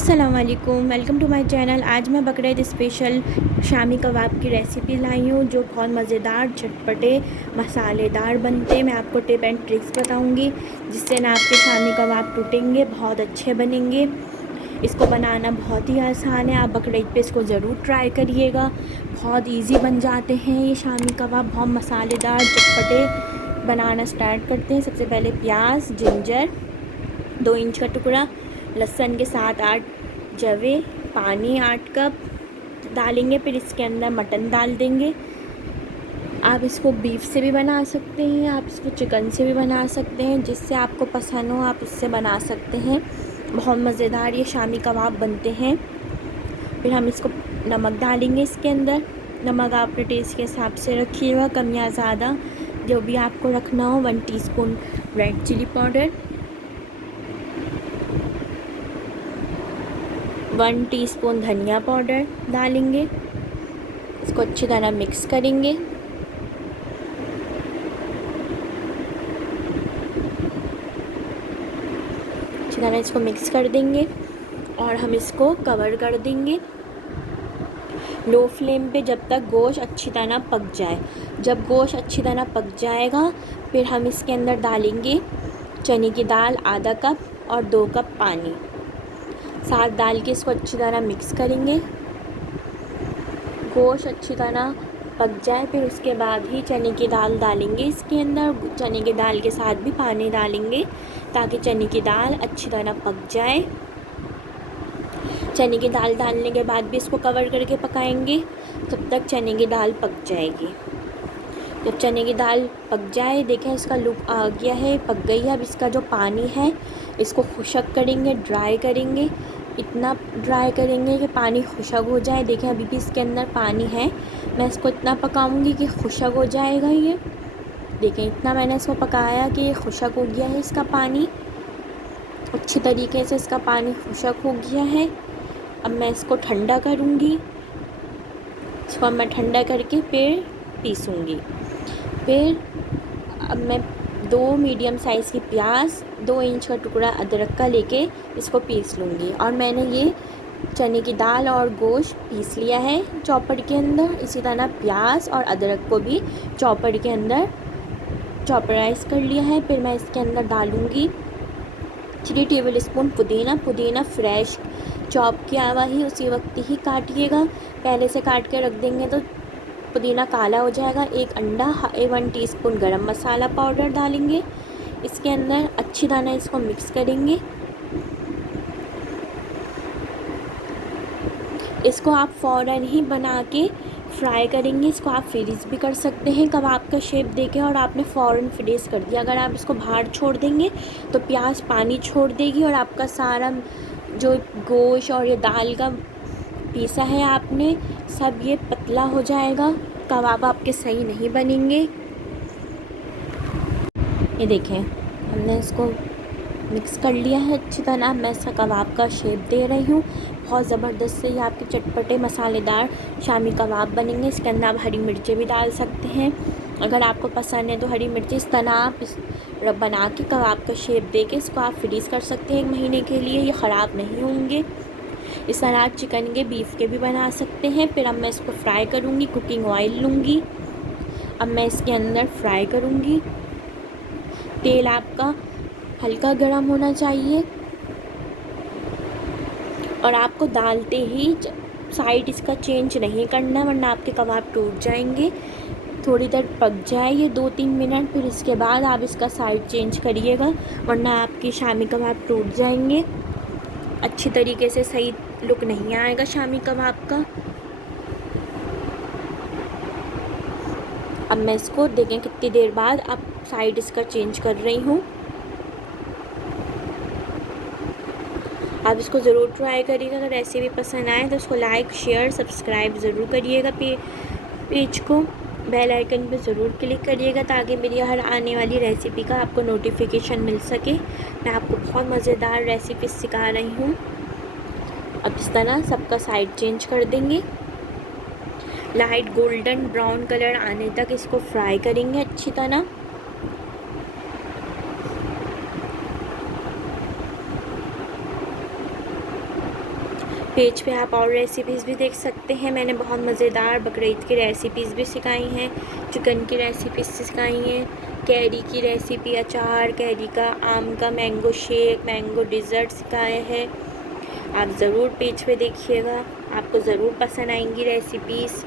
अस्सलाम वालेकुम, welcome to my channel. आज मैं बकरीद स्पेशल शामी कबाब की रेसिपी लाई हूँ जो बहुत मज़ेदार, झटपटे, मसालेदार बनते हैं। मैं आपको टिप एंड ट्रिक्स बताऊँगी जिससे ना आपके शामी कबाब टूटेंगे, बहुत अच्छे बनेंगे। इसको बनाना बहुत ही आसान है, आप बकरीद पे इसको ज़रूर ट्राई करिएगा। बहुत इजी बन जाते हैं ये शामी कबाब, बहुत मसालेदार, चटपटे। बनाना स्टार्ट करते हैं। सबसे पहले प्याज, जिंजर 2 इंच का टुकड़ा, लहसुन के 7-8 जवे, पानी 8 कप डालेंगे। फिर इसके अंदर मटन डाल देंगे। आप इसको बीफ से भी बना सकते हैं, आप इसको चिकन से भी बना सकते हैं, जिससे आपको पसंद हो आप उससे बना सकते हैं। बहुत मज़ेदार ये शामी कबाब बनते हैं। फिर हम इसको नमक डालेंगे इसके अंदर। नमक आप अपने टेस्ट के हिसाब से रखिएगा, कम या ज़्यादा जो भी आपको रखना हो। 1 teaspoon red chilli powder, 1 teaspoon धनिया पाउडर डालेंगे। इसको अच्छी तरह मिक्स करेंगे। अच्छी तरह इसको मिक्स कर देंगे और हम इसको कवर कर देंगे लो फ्लेम पे जब तक गोश्त अच्छी तरह पक जाए। जब गोश्त अच्छी तरह पक जाएगा फिर हम इसके अंदर डालेंगे चने की दाल आधा कप और 2 कप पानी। साथ डाल के इसको अच्छी तरह मिक्स करेंगे। गोश्त अच्छी तरह पक जाए फिर उसके बाद ही चने की दाल डालेंगे इसके अंदर। चने की दाल के साथ भी पानी डालेंगे ताकि चने की दाल अच्छी तरह पक जाए। चने की दाल डालने के बाद भी इसको कवर करके पकाएंगे तब तक चने की दाल पक जाएगी। जब चने की दाल पक जाए, देखें इसका लुक आ गया है, पक गई है। अब इसका जो पानी है इसको खुशक करेंगे, ड्राई करेंगे। इतना ड्राई करेंगे कि पानी खुशक हो जाए। देखें अभी भी इसके अंदर पानी है। मैं इसको इतना पकाऊंगी कि खुशक हो जाएगा ये। देखें इतना मैंने इसको पकाया कि ये खुशक हो गया है इसका पानी। अच्छी तरीके से इसका पानी खुशक हो गया है। अब मैं इसको ठंडा करूँगी। इसको अब मैं ठंडा करके फिर पीसूँगी। फिर अब मैं 2 मीडियम साइज़ की प्याज, 2 इंच का टुकड़ा अदरक का लेके इसको पीस लूँगी। और मैंने ये चने की दाल और गोश्त पीस लिया है चॉपर के अंदर। इसी तरह प्याज और अदरक को भी चॉपर के अंदर चॉपराइज़ कर लिया है। फिर मैं इसके अंदर डालूँगी 3 टेबल स्पून पुदीना फ्रेश चॉप किया हुआ ही उसी वक्त ही काटिएगा। पहले से काट के रख देंगे तो पुदीना काला हो जाएगा। 1 अंडा, 1 टीस्पून गरम मसाला पाउडर डालेंगे इसके अंदर। अच्छी तरह इसको मिक्स करेंगे। इसको आप फ़ौरन ही बना के फ्राई करेंगे। इसको आप फ्रीज़ भी कर सकते हैं कबाब का शेप देके, और आपने फ़ौरन फ्रीज़ कर दिया। अगर आप इसको बाहर छोड़ देंगे तो प्याज पानी छोड़ देगी और आपका सारा जो गोश्त और ये दाल का पीसा है आपने सब ये पतला हो जाएगा। कबाब आपके सही नहीं बनेंगे। ये देखें हमने इसको मिक्स कर लिया है अच्छी तरह। मैं इसका कबाब का शेप दे रही हूँ। बहुत ज़बरदस्त से ये आपके चटपटे मसालेदार शामी कबाब बनेंगे। इसके अंदर आप हरी मिर्चें भी डाल सकते हैं अगर आपको पसंद है तो। हरी मिर्ची इस तरह आप बना के कबाब का शेप दे के इसको आप फ्रीज़ कर सकते हैं 1 महीने के लिए। ये ख़राब नहीं होंगे। इस तरह आप चिकन के, बीफ के भी बना सकते हैं। फिर अब मैं इसको फ्राई करूँगी। कुकिंग ऑयल लूँगी। अब मैं इसके अंदर फ्राई करूँगी। तेल आपका हल्का गर्म होना चाहिए और आपको डालते ही साइड इसका चेंज नहीं करना वरना आपके कबाब टूट जाएंगे। थोड़ी देर पक जाए ये 2-3 मिनट, फिर इसके बाद आप इसका साइड चेंज करिएगा वरना आपके शामी कबाब टूट जाएंगे। अच्छी तरीके से सही लुक नहीं आएगा शामी कबाब का। अब मैं इसको देखें कितनी देर बाद अब साइड इसका चेंज कर रही हूँ। आप इसको ज़रूर ट्राई करिएगा। अगर रेसिपी पसंद आए तो इसको लाइक, शेयर, सब्सक्राइब ज़रूर करिएगा। पेज को बेल आइकन पे ज़रूर क्लिक करिएगा ताकि मेरी हर आने वाली रेसिपी का आपको नोटिफिकेशन मिल सके। मैं आपको बहुत मज़ेदार रेसिपी सिखा रही हूँ। अब इस तरह सबका साइड चेंज कर देंगे। लाइट गोल्डन ब्राउन कलर आने तक इसको फ्राई करेंगे अच्छी तरह। पेज पे आप और रेसिपीज़ भी देख सकते हैं। मैंने बहुत मज़ेदार बकरीद की रेसिपीज़ भी सिखाई हैं, चिकन की रेसिपीज़ सिखाई हैं, कैरी की रेसिपी, अचार कैरी का, आम का, मैंगो शेक, मैंगो डिज़र्ट सिखाए हैं। आप ज़रूर पेज पे देखिएगा, आपको ज़रूर पसंद आएंगी रेसिपीज़।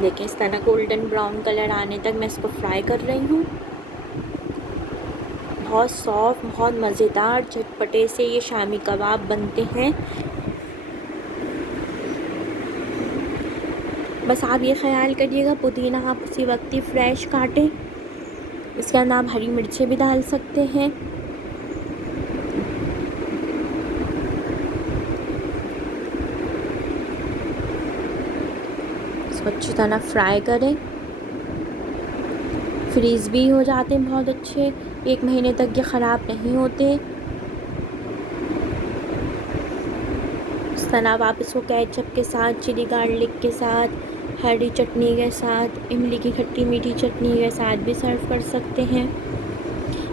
देखिए इस तरह गोल्डन ब्राउन कलर आने तक मैं इसको फ्राई कर रही हूँ। बहुत सॉफ्ट, बहुत मज़ेदार चटपटे से ये शामी कबाब बनते हैं। बस आप ये ख्याल करिएगा पुदीना आप उसी वक्त ही फ्रेश काटें। इसके अंदर आप हरी मिर्चें भी डाल सकते हैं। इसको अच्छी तरह फ्राई करें। फ्रीज़ भी हो जाते हैं बहुत अच्छे, 1 महीने तक ये ख़राब नहीं होते। इस तरह आप इसको केचप के साथ, चिली गार्लिक के साथ, हरी चटनी के साथ, इमली की खट्टी मीठी चटनी के साथ भी सर्व कर सकते हैं।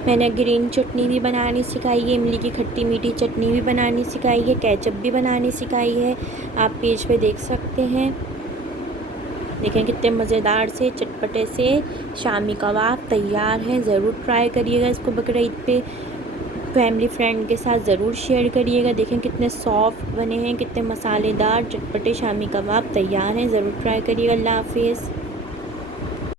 मैंने ग्रीन चटनी भी बनानी सिखाई है, इमली की खट्टी मीठी चटनी भी बनानी सिखाई है, केचप भी बनानी सिखाई है। आप पेज पे देख सकते हैं। देखें कितने मज़ेदार से चटपटे से शामी कबाब तैयार हैं। ज़रूर ट्राई करिएगा इसको बकरीद पे, फैमिली फ्रेंड के साथ ज़रूर शेयर करिएगा। देखें कितने सॉफ्ट बने हैं, कितने मसालेदार चटपटे शामी कबाब तैयार हैं। ज़रूर ट्राई करिएगा। अल्लाह हाफिज़।